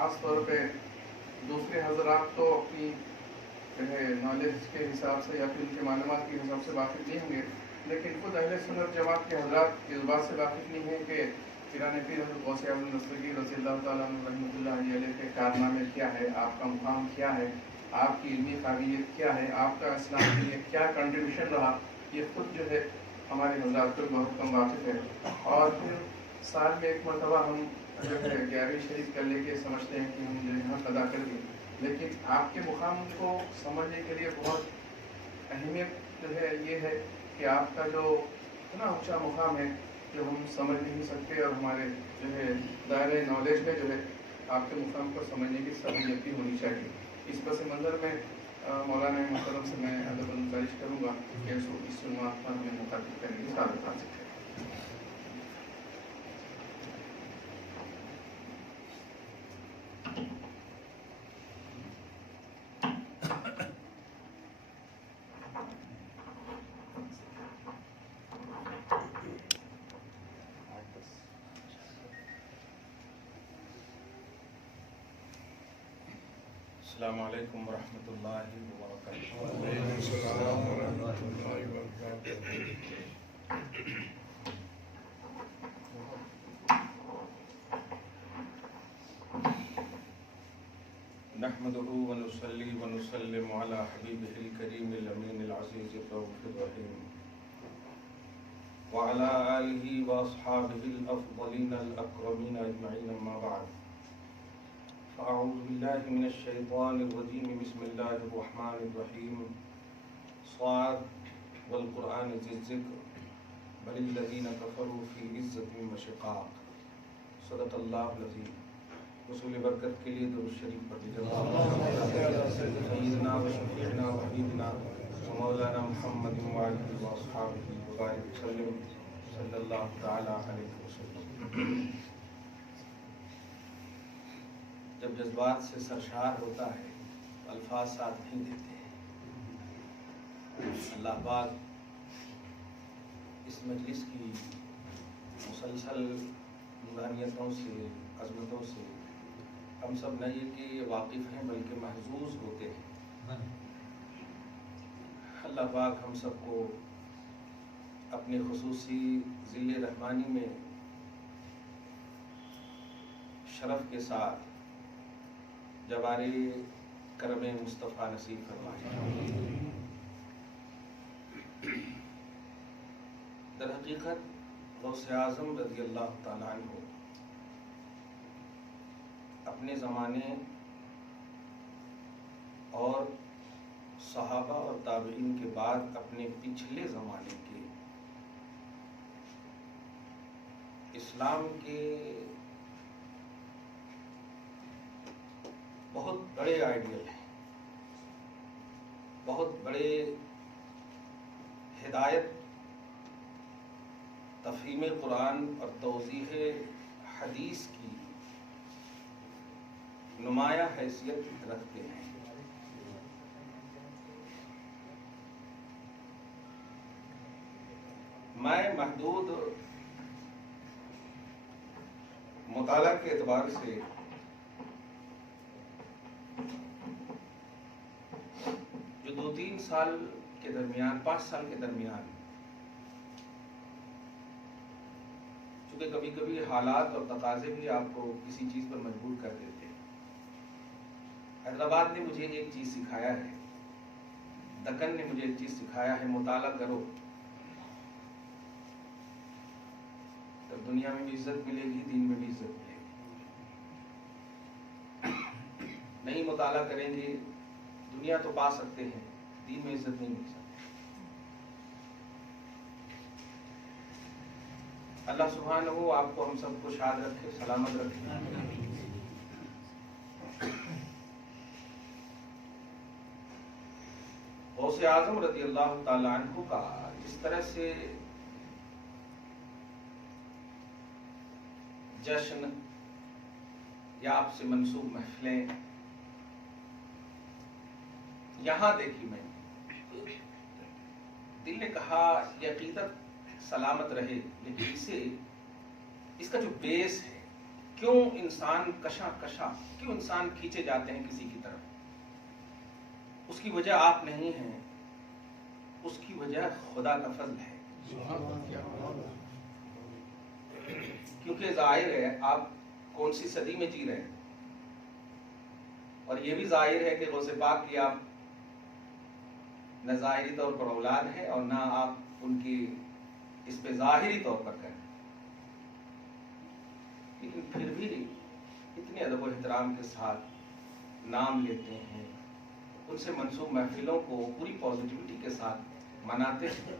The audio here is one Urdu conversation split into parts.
خاص طور پہ دوسرے حضرات تو اپنی جو ہے نالج کے حساب سے یا پھر ان کے معلومات کے حساب سے واقف نہیں ہوں گے، لیکن خود اہل سنت جماعت کے حضرات اس بات سے واقف نہیں ہیں کہ پیران پیر حضرت غوث اعظم نستعلیق رضی اللہ تعالیٰ عنہ رحمۃ اللہ علیہ کے کارنامے کیا ہے، آپ کا مقام کیا ہے، آپ کی علمی قابلیت کیا ہے، آپ کا اسلام کے لیے کیا کنٹریبیوشن رہا، یہ خود جو ہے ہمارے حضرات کو بہت کم واقف ہے. اور پھر سال میں ایک مرتبہ ہم جو ہے 11ویں شریف کر لے کے سمجھتے ہیں کہ ہم جو ہے حق ادا کر دیں، لیکن آپ کے مقام کو سمجھنے کے لیے بہت اہمیت جو ہے یہ ہے کہ آپ کا جو اتنا اونچا مقام ہے جو ہم سمجھ نہیں سکتے، اور ہمارے جو ہے دائرۂ نالج میں جو ہے آپ کے مقام کو سمجھنے کی صلاحیت بھی ہونی چاہیے. اس پس منظر میں مولانا محترم سے میں ادب گزارش کروں گا کہ اس عنوان پر ہمیں مخاطب کرنے کی سعادت حاصل ہے. السلام علیکم ورحمۃ اللہ وبرکاتہ. وعلیکم السلام ورحمۃ اللہ وبرکاتہ. نحمده ونصلي ونسلم على حبيبه الكريم الأمين العزيز الرؤوف الرحيم وعلى آله وأصحابه الأفضلين الأكرمين أجمعين. أما بعد، فأعوذ بالله من الشيطان الرجيم. بسم الله الرحمن الرحيم. صاد والقرآن ذي الذكر بل الذين كفروا في عزة وشقاق. صدق الله العظيم. حصول برکت کے لیے درود شریف پڑھ سیدنا و شفیعنا و حبیبنا و مولانا محمد وآلہ واصحابہ وبارک وسلم صلی اللہ تعالی علیہ وسلم. جب جذبات سے سرشار ہوتا ہے تو الفاظ ساتھ نہیں دیتے ہیں. اللہ پاک اس مجلس کی مسلسل نورانیتوں سے، عظمتوں سے ہم سب نہ یہ کہ واقف ہیں بلکہ محظوظ ہوتے ہیں. اللہ پاک ہم سب کو اپنے خصوصی ذل رحمانی میں شرف کے ساتھ جوار کرم مصطفیٰ نصیب فرمائے. در حقیقت غوث اعظم رضی اللہ تعالیٰ عنہ اپنے زمانے اور صحابہ اور تابعین کے بعد اپنے پچھلے زمانے کے اسلام کے بہت بڑے آئیڈیل ہیں، بہت بڑے ہدایت، تفہیم قرآن اور توضیح حدیث کی نمایاں حیثیت رکھتے ہیں. میں محدود مطالعہ کے اعتبار سے جو 2-3 سال کے درمیان، 5 سال کے درمیان، چونکہ کبھی کبھی حالات اور تقاضے بھی آپ کو کسی چیز پر مجبور کر دیتے ہیں. حیدرآباد نے مجھے ایک چیز سکھایا ہے، دکن نے مجھے ایک چیز سکھایا ہے، مطالعہ کرو، تب دنیا میں بھی عزت ملے گی، دین میں بھی عزت ملے گی. نہیں مطالعہ کریں گے دنیا تو پا سکتے ہیں، دین میں عزت نہیں مل سکتی. اللہ سبحانہ ہو آپ کو ہم سب کو شاد رکھے، سلامت رکھے. غوث اعظم رضی اللہ تعالیٰ عنہ کا اس طرح سے جشن یا آپ سے منسوب محفلیں یہاں دیکھی میں نے، دل نے کہا یہ عقیدت سلامت رہے، لیکن اس کا جو بیس ہے کیوں انسان کیوں انسان کھینچے جاتے ہیں کسی کی طرف؟ اس کی وجہ آپ نہیں ہیں، اس کی وجہ خدا کا فضل ہے. کیونکہ ظاہر ہے آپ کون سی صدی میں جی رہے ہیں، اور یہ بھی ظاہر ہے کہ غوث پاک کی آپ نہ ظاہری طور پر اولاد ہے اور نہ آپ ان کی اس پہ ظاہری طور پر کریں، لیکن پھر بھی اتنے ادب و احترام کے ساتھ نام لیتے ہیں، ان سے منسوب محفلوں کو پوری پازیٹیوٹی کے ساتھ مناتے ہیں.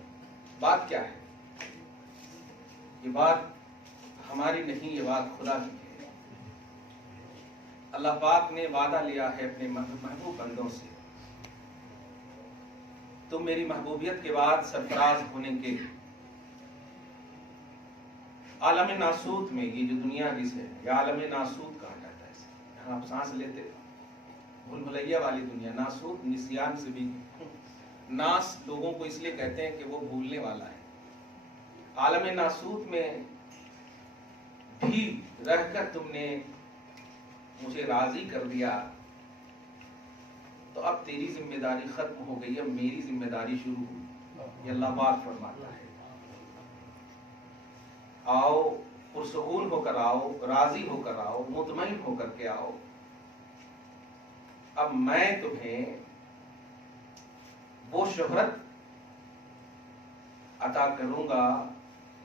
بات کیا ہے؟ یہ بات ہماری نہیں، یہ بات خدا کی ہے. اللہ پاک نے وعدہ لیا ہے اپنے محبوب بندوں سے، تم میری محبوبیت کے بعد سرفراز ہونے کے عالم ناسوت میں، یہ جو دنیا جسے یا عالم ناسوت کہا جاتا ہے، یہاں آپ سانس لیتے بھول بھلیا والی دنیا. ناسوت نسیان سے بھی، ناس لوگوں کو اس لیے کہتے ہیں کہ وہ بھولنے والا ہے. عالم ناسوت میں بھی رہ کر تم نے مجھے راضی کر دیا، تو اب تیری ذمہ داری ختم ہو گئی، اب میری ذمہ داری شروع ہوئی. یہ اللہ پاک فرماتا ہے. آؤ پرسکون ہو کر آؤ، راضی ہو کر آؤ، مطمئن ہو کر کے آؤ. اب میں تمہیں وہ شہرت عطا کروں گا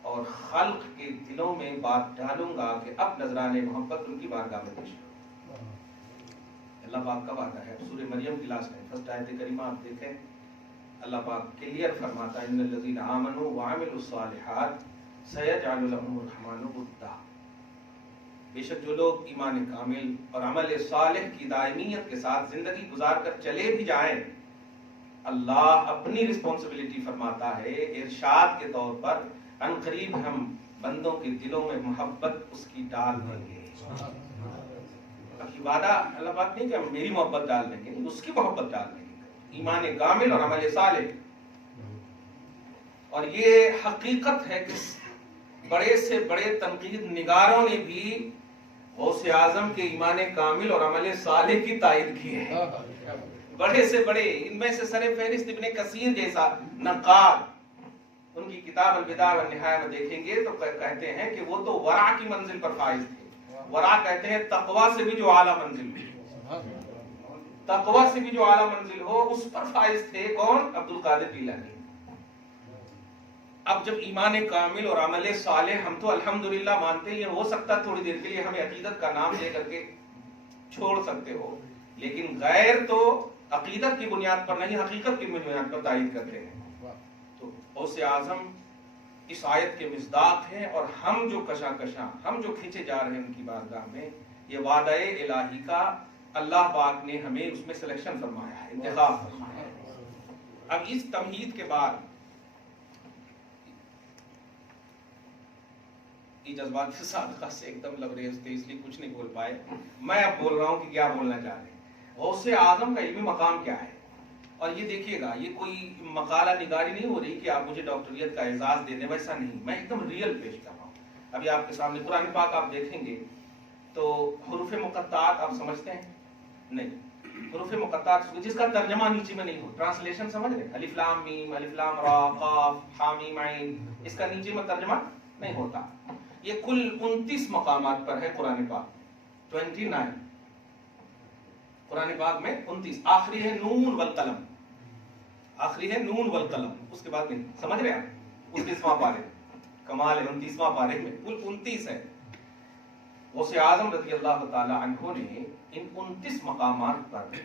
اور خلق کے دلوں میں بات ڈالوں گا کہ اب نذرانے محبت ان کی بارگاہ میں پیش کرو. اللہ پاک کا وعدہ ہے. سورہ مریم کی لاسٹ ہے، فرسٹ آیت کریمہ آپ دیکھیں، اللہ پاک کلیئر فرماتا ہے ان الذین آمنوا وعملوا الصالحات سیجعل لهم الرحمن ودا. بے شک جو لوگ ایمان کامل اور عمل صالح کی دائمیت کے ساتھ زندگی گزار کر چلے بھی جائیں، اللہ اپنی رسپانسبلٹی فرماتا ہے ارشاد کے طور پر، ان قریب ہم بندوں کے دلوں میں محبت اس کی ڈال دیں گے. اب یہ وعدہ اللہ پاک نہیں کہ ہم میری محبت ڈال دیں گے، اس کی محبت ڈال دیں گے، ایمان کامل اور عمل صالح. اور یہ حقیقت ہے کہ بڑے سے بڑے تنقید نگاروں نے بھی غوث اعظم کے ایمان کامل اور عمل صالح کی تائید کی ہے. بڑے سے بڑے، ان میں سے سر فہرست ابن کثیر جیسا نقاد، ان کی کتاب البدایہ والنہایہ میں دیکھیں گے تو کہتے ہیں کہ وہ تو ورع کی منزل پر فائز تھے. ورع کہتے ہیں تقوی سے بھی جو اعلیٰ منزل ہو، تقوی سے بھی جو اعلیٰ منزل ہو اس پر فائز تھے. کون؟ عبد القادر جیلانی. اب جب ایمان کامل اور عمل صالح ہم تو الحمدللہ مانتے ہیں، ہو سکتا تھوڑی دیر کے لیے ہمیں عقیدت کا نام دے کر کے چھوڑ سکتے ہو، لیکن غیر تو عقیدت کی بنیاد پر نہیں، حقیقت کی بنیاد پر تائید کرتے ہیں. تو غوث اعظم اس آیت کے مصداق ہیں، اور ہم جو ہم جو کھینچے جا رہے ہیں ان کی بارگاہ میں، یہ وعدہ الہی کا اللہ پاک نے ہمیں اس میں سلیکشن فرمایا ہے، انتخاب فرمایا ہے. اب اس تمہید کے بعد یہ جذبات صادقہ سے ایک دم لبریز تھے، اس لیے کچھ نہیں بول پائے. میں اب بول رہا ہوں کہ کیا بولنا چاہ رہے ہیں. غوث اعظم کا علمی مقام کیا ہے؟ اور یہ دیکھیے گا، یہ کوئی مقالہ نگاری نہیں ہو رہی کہ آپ مجھے ڈاکٹریت کا اعزاز دے دیں، ویسا نہیں. میں ایک دم ریئل پیش کر رہا ہوں. ابھی آپ کے سامنے قرآن پاک آپ دیکھیں گے تو حروف مقطعات آپ سمجھتے ہیں؟ نہیں. حروف مقطعات جس کا ترجمہ نیچے میں نہیں ہو، ٹرانسلیشن سمجھ رہے؟ الف لام میم، الف لام را، قاف حا میم عین، اس کا نیچے میں ترجمہ نہیں ہوتا. یہ کل 29 مقامات پر ہے قرآن پاک. 29 قرآن پاک میں 29. آخری ہے نون والقلم، آخری ہے نون والقلم، اس کے بعد نہیں. سمجھ رہے آپ؟ 29واں پارے، کمال ہے 29واں پارے میں کل 29 ہے. غوث اعظم رضی اللہ تعالی عنہ نے ان 29 مقامات پر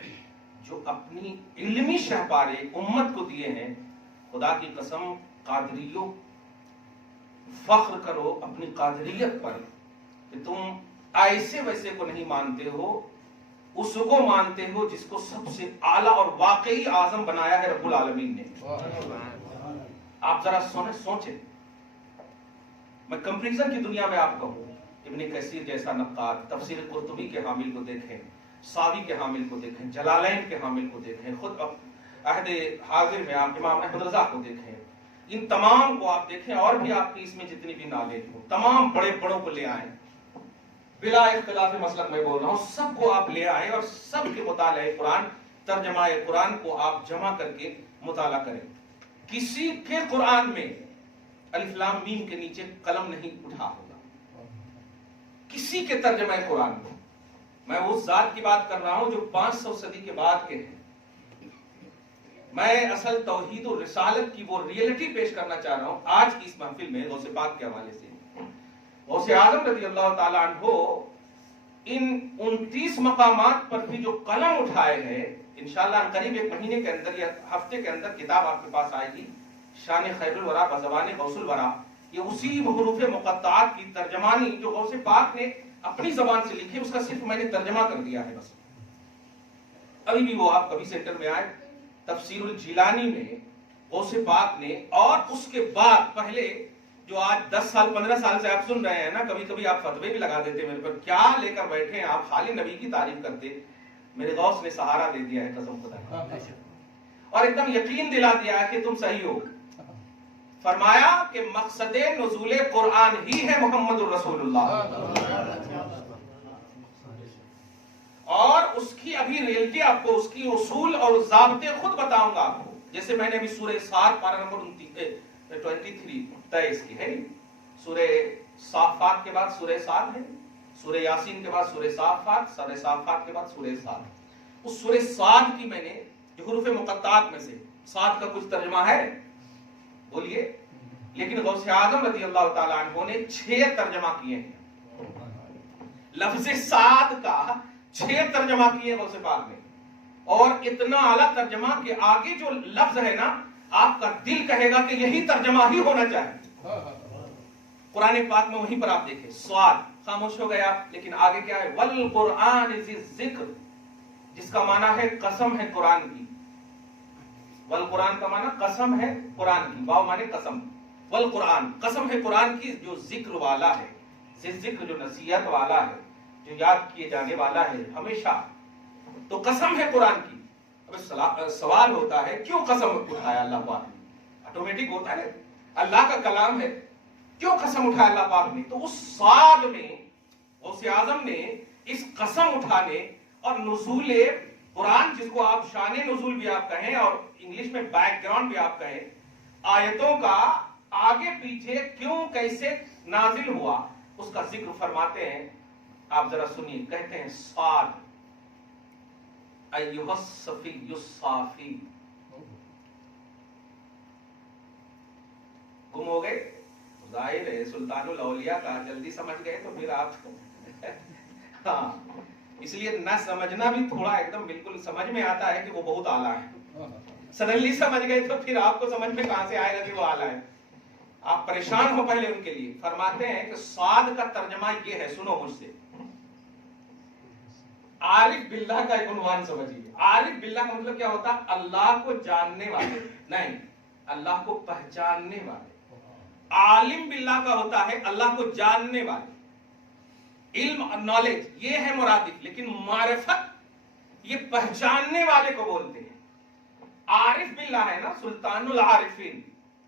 جو اپنی علمی شہپارے امت کو دیے ہیں، خدا کی قسم قادریوں فخر کرو اپنی قادریت پر کہ تم ایسے ویسے کو نہیں مانتے ہو، اس کو مانتے ہو جس کو سب سے اعلیٰ اور واقعی اعظم بنایا ہے رب العالمین نے. آپ ذرا سوچیں. میں کمپریزن کی دنیا میں آپ کہوں، ابن کثیر جیسا نقاد تفسیر قرطبی کے حامل کو دیکھیں، ساوی کے حامل کو دیکھیں، جلالین کے حامل کو دیکھیں، خود عہد حاضر میں آپ امام احمد رضا کو دیکھیں، ان تمام کو آپ دیکھیں، اور بھی آپ کی اس میں جتنی بھی نالج ہو، تمام بڑے بڑوں کو لے آئیں. بلا اختلاف مسلک میں بول رہا ہوں، سب کو آپ لے آئیں اور سب کے مطالعہ قرآن، ترجمہ قرآن کو آپ جمع کر کے مطالعہ کریں۔ کسی کے قرآن میں الف لام میم کے نیچے قلم نہیں اٹھا ہوگا، کسی کے ترجمہ قرآن میں۔ میں اس ذات کی بات کر رہا ہوں جو 500 صدی کے بعد کے ہیں۔ میں اصل توحید و رسالت کی وہ ریئلٹی پیش کرنا چاہ رہا ہوں آج کی اس محفل میں غوث پاک کے حوالے سے۔ غوث اعظم رضی اللہ تعالیٰ عنہ ان 29 مقامات پر بھی جو قلم اٹھائے ہیں، انشاءاللہ قریب ایک مہینے کے اندر یا ہفتے کے اندر کتاب آپ کے پاس آئے گی، شان خیر الورا بزبان غوث الورا۔ یہ اسی حروف مقطعات کی ترجمانی جو غوث پاک نے اپنی زبان سے لکھی، اس کا صرف میں نے ترجمہ کر دیا ہے بس۔ ابھی بھی وہ آپ کبھی سینٹر میں آئے، تفسیر الجیلانی میں غوث پاک نے، اور اس کے بعد پہلے جو آج 10 سال 15 سال سے آپ سن رہے ہیں نا، کبھی کبھی آپ فتوے بھی لگا دیتے میرے پر، کیا لے کر بیٹھے ہیں آپ، خالی نبی کی تعریف کرتے۔ میرے غوث نے سہارا دے دیا ہے قسم خدا کی، اور ایک دم یقین دلا دیا ہے کہ تم صحیح ہو۔ فرمایا کہ مقصد نزول قرآن ہی ہے محمد الرسول اللہ، اور اس کی ابھی ریئلٹی آپ کو، اس کی اصول اور ضابطے خود بتاؤں گا آپ کو۔ جیسے میں نے ابھی سورہ 7 پارہ نمبر 23 23 کی ہے، سورہ صافات کے بعد سورہ 7 ہے، سورہ یاسین کے بعد سورہ صافات، سورہ صافات کے بعد سورہ 7۔ اس سورہ 7 کی میں نے جو حروف مقطعات میں سے 7 کا کچھ ترجمہ ہے بولیے، لیکن غوث اعظم رضی اللہ تعالیٰ عنہ نے 6 ترجمہ کیے ہیں، لفظ 7 کا 6 ترجمہ کیے غوث پاک نے، اور اتنا اعلیٰ ترجمہ کہ آگے جو لفظ ہے نا، آپ کا دل کہے گا کہ یہی ترجمہ ہی ہونا چاہیے۔ قرآن پاک میں وہیں پر آپ دیکھیں، سواد خاموش ہو گیا، لیکن آگے کیا ہے، والقرآن ذی الذکر، جس کا معنی ہے قسم ہے قرآن کی۔ والقرآن کا معنی قسم ہے قرآن کی، واو معنی قسم، والقرآن قسم ہے قرآن کی جو ذکر والا ہے، ذی ذکر جو نصیحت والا ہے، جو یاد کیے جانے والا ہے ہمیشہ، تو قسم ہے قرآن کی۔ اب سوال ہوتا ہے کیوں قسم اٹھایا اللہ پاک نے؟ آٹومیٹک ہوتا ہے، اللہ کا کلام ہے، کیوں قسم اٹھایا اللہ پاک نے؟ تو اس سال میں غوث اعظم نے اس قسم اٹھانے اور نزول قرآن، جس کو آپ شان نزول بھی آپ کہیں اور انگلش میں بیک گراؤنڈ بھی آپ کہیں، آیتوں کا آگے پیچھے کیوں کیسے نازل ہوا، اس کا ذکر فرماتے ہیں۔ آپ ذرا سنیے، کہتے ہیں صاد ایھا الصفی الصافی۔ گم ہو گئے؟ ظاہر ہے سلطان الاولیاء کا جلدی سمجھ گئے تو پھر آپ ہاں، اس لیے نہ سمجھنا بھی تھوڑا ایک دم بالکل سمجھ میں آتا ہے کہ وہ بہت اعلیٰ ہے، سڈنلی سمجھ گئے تو پھر آپ کو سمجھ میں کہاں سے آئے گا کہ وہ اعلیٰ ہے، آپ پریشان ہو پہلے ان کے لیے۔ فرماتے ہیں کہ صاد کا ترجمہ یہ ہے، سنو مجھ سے، عارف باللہ کا ایک عنوان سمجھیے۔ عارف باللہ کا مطلب کیا ہوتا ہے؟ اللہ کو جاننے والے، نہیں، اللہ کو پہچاننے والے۔ عالم باللہ کا ہوتا ہے اللہ کو جاننے والے، علم اور نالج یہ ہے مرادف، لیکن معرفت یہ پہچاننے والے کو بولتے ہیں۔ عارف باللہ ہے نا، سلطان العارفین،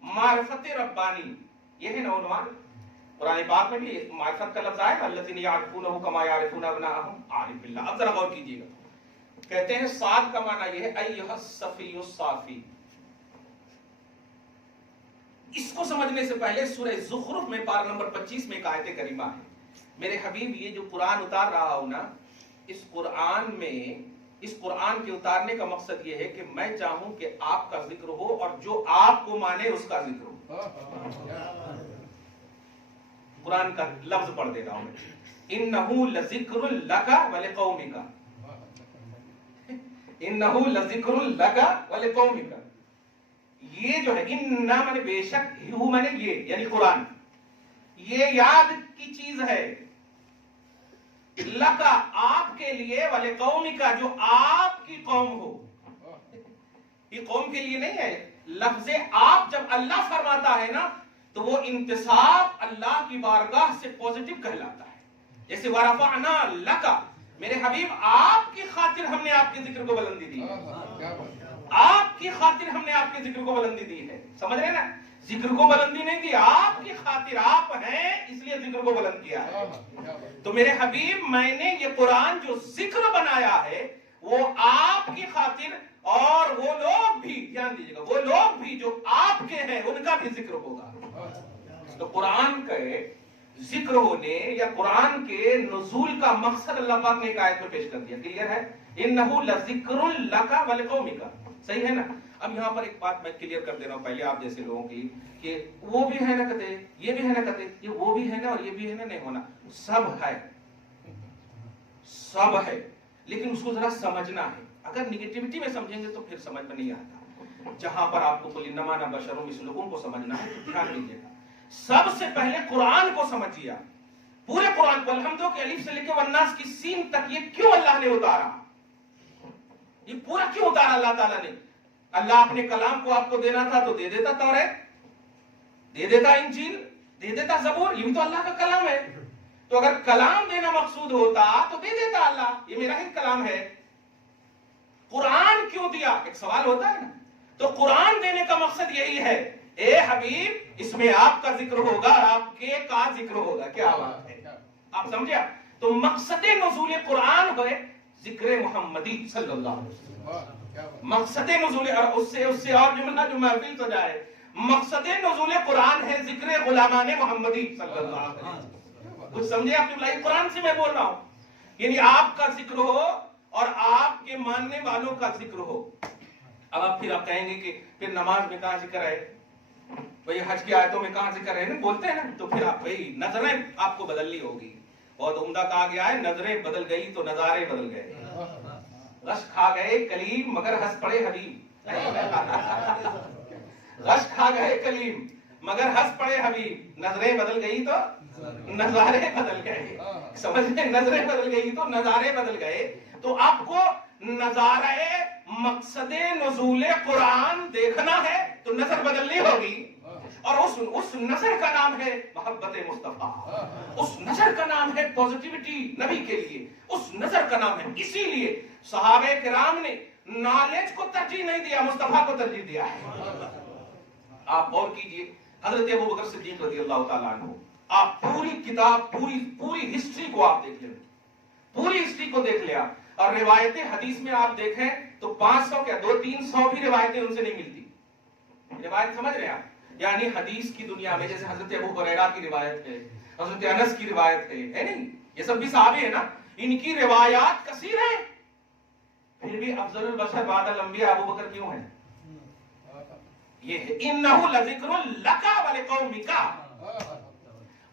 معرفت ربانی، یہ ہے نا عنوان۔ قرآن پاک میں بھی معرفت کا لفظ آئے، الذین یعرفونہ کما یعرفون ابناءہم، عارف باللہ۔ اب ذرا غور کیجیے گا، کہتے ہیں صاد کا معنی یہ ہے ایھا الصفی الصافی۔ اس کو سمجھنے سے پہلے سورہ زخرف میں پارہ نمبر 25 میں ایک آیت کریمہ ہے۔ میرے حبیب، یہ جو قرآن اتار رہا ہوں نا، اس قرآن میں، اس قرآن کے اتارنے کا مقصد یہ ہے کہ میں چاہوں کہ آپ کا ذکر ہو اور جو آپ کو مانے اس کا ذکر ہو۔ قرآن کا لفظ پڑھ دے رہا ہوں میں، انہو لذکر لک ولقومک، انہو لذکر لک ولقومک۔ یہ جو ہے انہ میں نے بے شک، ہو میں نے یہ یعنی قرآن، یہ یاد کی چیز ہے، لکا آپ کے لیے، ولقومک جو آپ کی قوم ہو۔ یہ قوم کے لیے نہیں ہے، لفظ آپ جب اللہ فرماتا ہے نا تو وہ انتصاب اللہ کی بارگاہ سے پوزیٹو کہلاتا ہے۔ جیسے ورفعنا لکا، میرے حبیب آپ کی خاطر ہم نے آپ کے ذکر کو بلندی دی ہے، آپ کی خاطر ہم نے آپ کے ذکر کو بلندی دی ہے، سمجھ رہے نا؟ ذکر کو بلندی نہیں دی، آپ کی خاطر، آپ ہیں اس لیے ذکر کو بلند کیا ہے۔ تو میرے حبیب میں نے یہ قرآن جو ذکر بنایا ہے وہ آپ کی خاطر، اور وہ لوگ بھی دھیان دیجیے گا، وہ لوگ بھی جو آپ کے ہیں ان کا بھی ذکر ہوگا۔ تو قرآن کے ذکر ہونے یا قرآن کے نزول کا مقصد اللہ پاک نے ایک آیت میں پیش کر دیا، کلیئر ہے؟ اِنَّهُ لَذِكْرٌ لَكَ وَلِقَوْمِكَ، صحیح ہے نا؟ اب یہاں پر ایک بات میں کلیئر کر دے رہا ہوں پہلے آپ جیسے لوگوں کی، کہ وہ بھی ہے نا کہتے، یہ بھی ہے نا کہتے، یہ وہ بھی ہے نا اور یہ بھی ہے نا، نہیں ہونا، سب ہے، سب ہے، لیکن اس کو ذرا سمجھنا ہے۔ اگر نگیٹیوٹی میں سمجھیں گے تو پھر سمجھ میں نہیں آتا۔ جہاں پر آپ کو قُلْ إِنَّمَا أَنَا بَشَرٌ مِثْلُكُمْ کو سمجھنا ہے تو دھیان دیجیے گا، سب سے پہلے قرآن کو سمجھیے، پورے قرآن کو، الحمدو کے الف سے لے کے والناس کی سین تک، یہ کیوں اللہ نے اتارا، یہ پورا کیوں اتارا اللہ تعالیٰ نے؟ اللہ اپنے کلام کو آپ کو دینا تھا تو دے دیتا توریت، دے دیتا انجیل، دے دیتا زبور، یہ بھی تو اللہ کا کلام ہے۔ تو اگر کلام دینا مقصود ہوتا تو دے دیتا اللہ، یہ میرا ہی کلام ہے۔ قرآن کیوں دیا؟ ایک سوال ہوتا ہے نا۔ تو قرآن دینے کا مقصد یہی ہے، اے حبیب اس میں آپ کا ذکر ہوگا اور آپ کے کا ذکر ہوگا۔ کیا بات ہے، آپ سمجھے؟ تو مقصد نزول قرآن ہے ذکر محمدی صلی اللہ علیہ وسلم، مقصد نزول، اور اس سے اور جملہ جو محفل سجائے، مقصد نزول قرآن ہے ذکر غلامان محمدی صلی اللہ علیہ وسلم۔ کچھ سمجھے آپ؟ قرآن سے میں بول رہا ہوں، یعنی آپ کا ذکر ہو اور آپ کے ماننے والوں کا ذکر ہو۔ اب آپ پھر آپ کہیں گے کہ پھر نماز میں کہاں ذکر ہے، بھئی حج کی آیتوں میں کہاں ذکر ہے، بولتے ہیں نا، تو پھر آپ بھئی نظریں آپ کو بدلنی ہوگی۔ بہت عمدہ کہا گیا ہے، نظریں بدل گئی تو نظارے بدل گئے۔ غش کھا گئے کلیم مگر ہنس پڑے حبیب، غش کھا گئے کلیم مگر ہنس پڑے حبیب، نظریں بدل گئی تو نظارے بدل گئے، سمجھیں؟ نظریں بدل گئی تو نظارے بدل گئے۔ تو آپ کو نظارے مقصد نزول قرآن دیکھنا ہے تو نظر بدلنی ہوگی، اور اس نظر کا نام ہے محبت مصطفیٰ، اس نظر کا نام ہے پوزیٹیوٹی نبی کے لیے، اس نظر کا نام ہے۔ اسی لیے صحابہ کرام نے نالج کو ترجیح نہیں دیا، مصطفیٰ کو ترجیح دیا ہے۔ آپ غور کیجئے، حضرت ابوبکر صدیق رضی اللہ تعالیٰ عنہ، آپ پوری کتاب، پوری ہسٹری کو آپ دیکھ لیں، پوری ہسٹری کو دیکھ لیا، اور روایتیں حدیث میں آپ دیکھیں تو 500 کیا 200-300 بھی روایتیں ان سے نہیں ملتی۔ روایت سمجھ رہے آپ؟ یعنی حدیث کی دنیا میں جیسے حضرت ابو ہریرہ کی روایت ہے، حضرت انس کی روایت ہے نہیں، یہ سب بھی صحابی ہے نا، ان کی روایات کثیر ہیں، پھر بھی افضل البشر بعد الانبیاء ابوبکر کیوں ہیں؟ یہ ہے انہ لذکر لک ولقومک،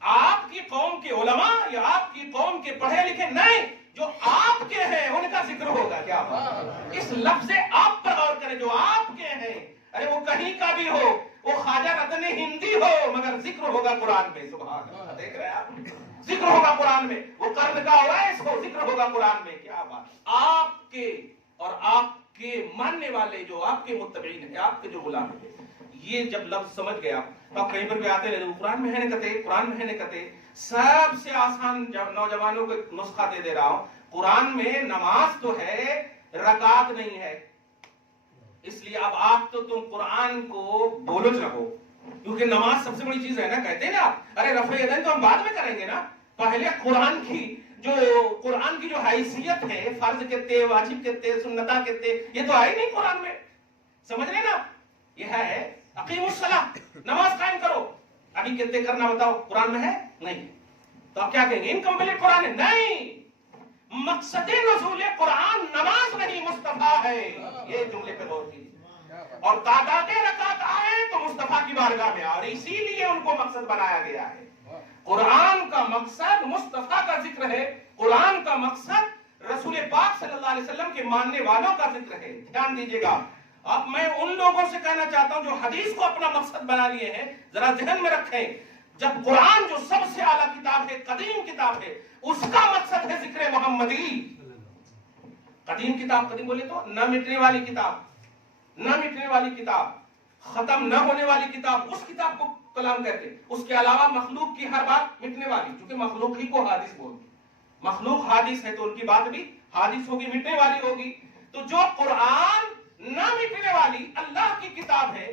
آپ کی قوم کے علماء یا آپ کی قوم کے پڑھے لکھے نہیں، جو آپ کے ہیں ان کا ذکر ہوگا۔ کیا بات؟ اس لفظ آپ پر غور کریں، جو آپ کے ہیں، ارے وہ کہیں کا بھی ہو، وہ خواجہ رتن ہندی ہو، مگر ذکر ہوگا قرآن میں۔ سبحان اللہ، دیکھ رہے ہیں آپ، ذکر ہوگا قرآن میں۔ وہ قرن کا اویس ہو، ذکر ہوگا قرآن میں۔ کیا بات! آپ کے اور آپ کے ماننے والے جو آپ کے متبعین ہیں، آپ کے جو غلام ہیں، یہ جب لفظ سمجھ گیا تو آپ کہیں پر بھی آتے رہے، قرآن میں ہے نہ کہتے، قرآن میں ہے نہ کہتے۔ سب سے آسان نوجوانوں کو ایک نسخہ دے رہا ہوں، قرآن میں نماز تو ہے، رکعت نہیں ہے، اس لیے اب آپ تو تم قرآن کو بولو رہو، کیونکہ نماز سب سے بڑی چیز ہے نا، کہتے ہیں نا آپ، ارے رفع یدین تو ہم بعد میں کریں گے نا، پہلے قرآن کی جو حیثیت ہے، فرض کہتے، واجب کہتے، سنتا کہتے، یہ تو آئی نہیں قرآن میں، سمجھ رہے نا؟ یہ ہے اقیم الصلاۃ، نماز قائم کرو، ابھی کہتے کرنا بتاؤ، قرآن میں ہے نہیں، تو آپ کیا کہیں گے؟ انکمپلیٹ قرآن ہے؟ نہیں، مقصد نزول قرآن نماز نہیں، مصطفیٰ ہے۔ یہ جملے پہ غور کیجیے، اور تعداد رکعت آئے تو مصطفیٰ کی بارگاہ میں، اور اسی لیے ان کو مقصد بنایا گیا ہے۔ قرآن کا مقصد مصطفیٰ کا ذکر ہے، قرآن کا مقصد رسول پاک صلی اللہ علیہ وسلم کے ماننے والوں کا ذکر ہے۔ دھیان دیجیے گا، اب میں ان لوگوں سے کہنا چاہتا ہوں جو حدیث کو اپنا مقصد بنا لیے ہیں، ذرا ذہن میں رکھیں، جب قرآن جو سب سے اعلیٰ کتاب ہے، قدیم کتاب ہے، اس کا مقصد ہے ذکر محمدی۔ قدیم کتاب، قدیم بولے تو نہ مٹنے والی کتاب، نہ مٹنے والی کتاب، ختم نہ ہونے والی کتاب، اس کتاب کو کلام کہتے ہیں۔ اس کے علاوہ مخلوق کی ہر بات مٹنے والی، کیونکہ مخلوق ہی کو حادث بولتے، مخلوق حادث ہے تو ان کی بات بھی حادث ہوگی، مٹنے والی ہوگی۔ تو جو قرآن نہ مٹنے والی اللہ کی کتاب ہے،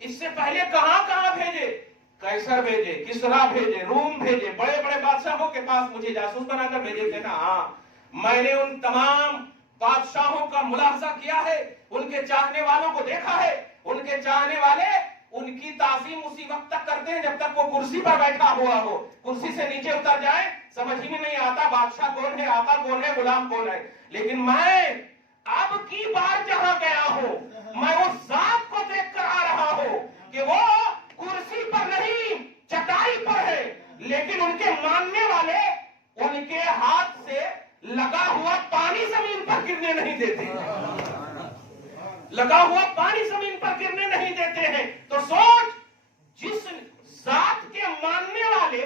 اس سے پہلے کہاں کہاں بھیجے، قیصر بھیجے، کسرا بھیجے، روم بھیجے، بڑے بڑے بادشاہوں کے پاس مجھے جاسوس بنا کر بھیجے تھے نا. ہاں میں نے ان تمام بادشاہوں کا ملاحظہ کیا ہے، ان کے چاہنے والوں کو دیکھا ہے. ان کے چاہنے والے ان کی تعظیم اسی وقت تک کرتے ہیں جب تک وہ کرسی پر بیٹھا ہوا ہو. کرسی سے نیچے اتر جائے سمجھ ہی میں نہیں آتا بادشاہ کون ہے، آقا کون ہے، غلام کون ہے. لیکن میں اب کی بار جہاں گیا ہوں میں اس ذات کو دیکھ کر آ رہا ہوں کہ وہ کرسی پر نہیں چٹائی پر ہے، لیکن ان کے ماننے والے ان کے ہاتھ سے لگا ہوا پانی زمین پر گرنے نہیں دیتے، لگا ہوا پانی زمین پر گرنے نہیں دیتے ہیں. تو سوچ، جس ذات کے ماننے والے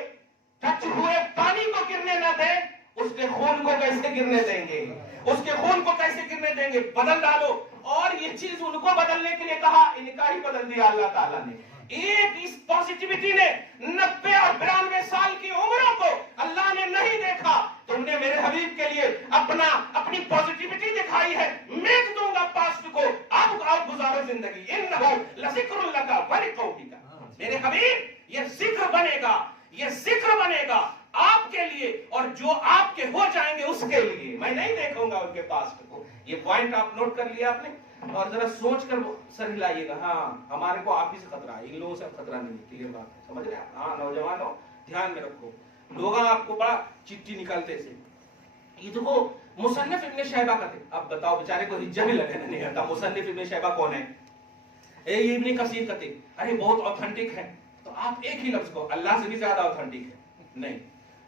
ٹچ ہوئے پانی کو گرنے نہ دیں، اس کے خون کو کیسے گرنے دیں گے، اس کے خون کو کیسے گرنے دیں گے. بدل ڈالو. اور یہ چیز ان کو بدلنے کے لیے کہا، ان کا ہی بدل دیا اللہ تعالیٰ نے. ایک اس پازیٹیوٹی نے 90 اور 92 سال کی عمروں کو اللہ نے نہیں دیکھا. تم نے میرے حبیب کے لیے اپنی پازیٹیوٹی دکھائی ہے. میں دوں گا پاسٹ کو، اب گزارو زندگی. انہو لذکر لک ولقومک. میرے حبیب یہ ذکر بنے گا، یہ ذکر بنے گا آپ کے لیے اور جو آپ کے ہو جائیں گے اس کے لیے. میں نہیں دیکھوں گا ان کے پاسٹ کو. یہ پوائنٹ آپ نوٹ کر لیا آپ نے، اور ذرا سوچ کر سر ہلائیے گا. ہاں ہمارے کو آپ ہی سے خطرہ ہے، ان لوگوں سے خطرہ نہیں. کلیئر بات ہے، سمجھ رہے ہیں؟ ہاں نوجوانوں دھیان میں رکھو. لوگ آپ کو بڑا چٹھی نکالتے تھے. یہ دیکھو مصنف ابن شیبہ کا تھے. اب بتاؤ بیچارے کو ہجا بھی لگنے نہیں آتا. مصنف ابن شیبہ کون ہے؟ یہ ابن کثیر کا تھے. ارے بہت اوتھینٹک ہے. تو آپ ایک ہی لفظ کو، اللہ سے بھی زیادہ اوتھینٹک ہے نہیں،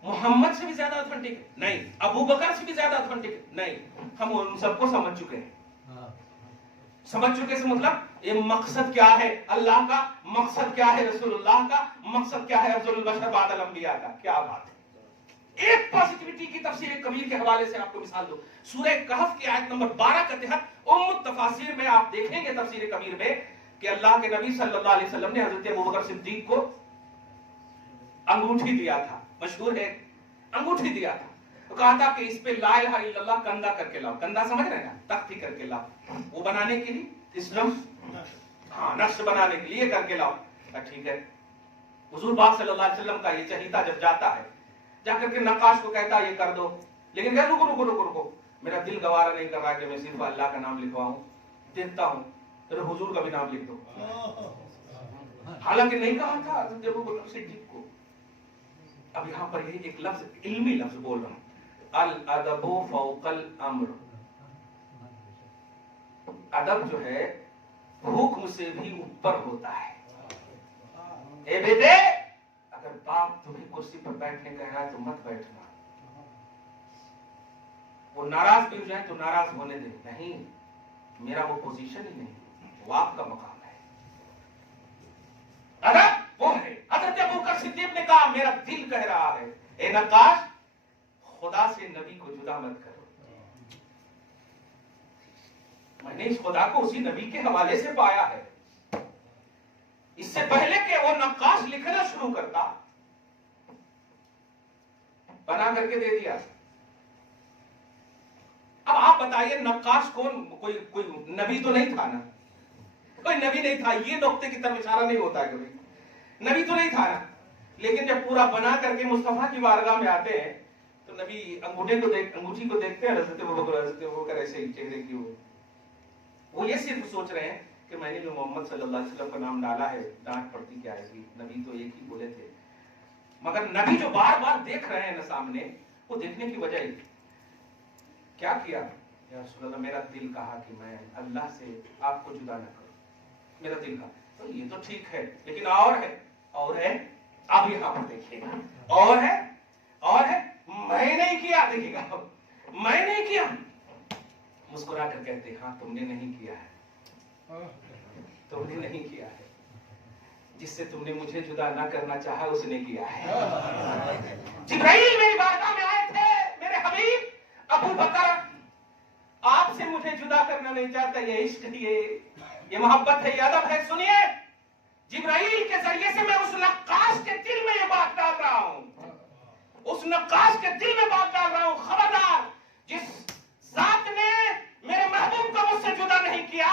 محمد سے بھی زیادہ اوتھینٹک ہے نہیں، ابو بکر سے بھی زیادہ اوتھینٹک ہے نہیں. ہم ان سب کو سمجھ چکے ہیں. سمجھ چکے سے مطلب یہ مقصد کیا ہے اللہ کا، مقصد کیا ہے رسول اللہ کا، مقصد کیا ہے افضل البشر بعد الانبیاء کا. کیا بات ہے. ایک پازیٹیوٹی کی تفسیر کبیر کے حوالے سے آپ کو مثال دو. سورہ کہف کی آیت نمبر 12 کے تحت التفاسیر میں آپ دیکھیں گے تفسیر کبیر میں کہ اللہ کے نبی صلی اللہ علیہ وسلم نے حضرت ابوبکر صدیق کو انگوٹھی دیا تھا. مشہور ہے، انگوٹھی دیا تھا. کہا تھا کہ اس پہ لا الہ الا اللہ کندھا کر کے لاؤ. کندھا سمجھ رہے ہیں نا، تختی کر کے لاؤ. وہ بنانے کے لیے اس ہاں نقش بنانے کے لیے کر کے لاؤ. ٹھیک ہے. حضور پاک صلی اللہ علیہ وسلم کا یہ چہیتا جب جاتا ہے، جا کر کے نقاش کو کہتا ہے یہ کر دو، لیکن کہ رکو رکو رکو رکو، میرا دل گوارا نہیں کر رہا کہ میں صرف اللہ کا نام لکھواؤں. دیکھتا ہوں تو حضور کا بھی نام لکھ دو. حالانکہ نہیں کہا تھا حضرت ابوبکر صدیق کو. اب یہاں پر یہ ایک لفظ، علمی لفظ بول رہا ہوں، الادب فوق الامر. ادب جو ہے حکم سے بھی اوپر ہوتا ہے. اے بیٹے، اگر باپ تمہیں کرسی پر بیٹھنے کہہ رہا ہے تو مت بیٹھنا. وہ ناراض بھی ہو جائے تو ناراض ہونے دے. نہیں، میرا وہ پوزیشن ہی نہیں، وہ آپ کا مقام ہے. ادب وہ ہے. حضرت ابوبکر صدیق نے کہا میرا دل کہہ رہا ہے اے نقاش، خدا سے نبی کو جدا مت کرو. میں نے اس خدا کو اسی نبی کے حوالے سے پایا ہے. اس سے پہلے کہ وہ نقاش لکھنا شروع کرتا، بنا کر کے دے دیا. اب آپ بتائیے نقاش کون؟ کوئی نبی تو نہیں تھا نا، کوئی نبی نہیں تھا. یہ نقطے کی طرف اشارہ نہیں ہوتا ہے کبھی. نبی تو نہیں تھا نا، لیکن جب پورا بنا کر کے مصطفیٰ کی بارگاہ میں آتے ہیں تو نبی انگوٹھی کو دیکھتے ہیں. حضرت ابوبکر ایسے ہی چہرے کی وہ یہ صرف سوچ رہے ہیں کہ میں نے جو محمد صلی اللہ علیہ وسلم کا نام ڈالا ہے ڈانٹ پڑتی کیا آئے گی. نبی تو ایک ہی بولے تھے. مگر نبی جو بار بار دیکھ رہے ہیں نا سامنے، وہ دیکھنے کی وجہ ہی کیا کیا؟ یا رسول اللہ میرا دل کہا کہ میں اللہ سے آپ کو جدا نہ کروں. میرا دل کہا. تو یہ تو ٹھیک ہے، لیکن اور ہے. اب یہاں پر دیکھیے گا، اور ہے. میں نہیں کیا. دیکھیے گا، میں نہیں کیا. مسکرا کر کہتے ہاں تم نے نہیں کیا ہے، تم نے نہیں کیا ہے. جس سے تم نے مجھے جدا نہ کرنا چاہا اس نے کیا ہے. جبرائیل میری بارگاہ میں آئے تھے، میرے حبیب ابو بکر آپ سے مجھے جدا کرنا نہیں چاہتا. یہ عشق، یہ محبت ہے، یہ ادب ہے. سنیے، جبرائیل کے ذریعے سے میں اس نقاش کے دل میں یہ بات ڈال رہا ہوں، اس نقاش کے دل میں بات ڈال رہا ہوں. خبردار، جس ذات نے میرے محبوب کو مجھ سے جدا نہیں کیا،